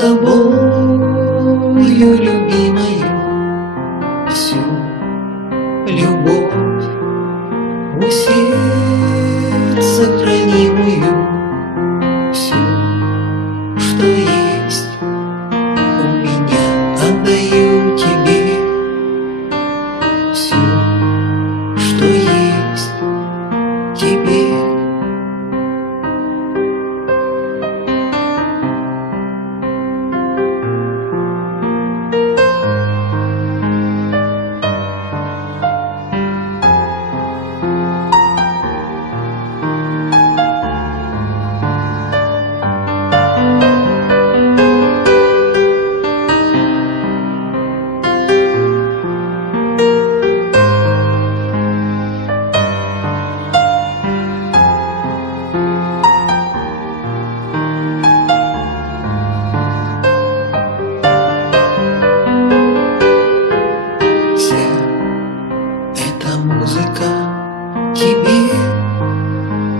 тобою, любимою, всю любовь у сердца хранимую, всю, что есть у меня, отдаю тебе, всю, что есть тебе. Музыка тебе,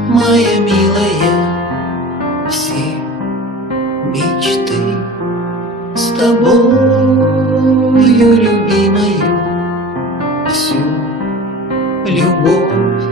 моя милая, все мечты с тобою, любимою, всю любовь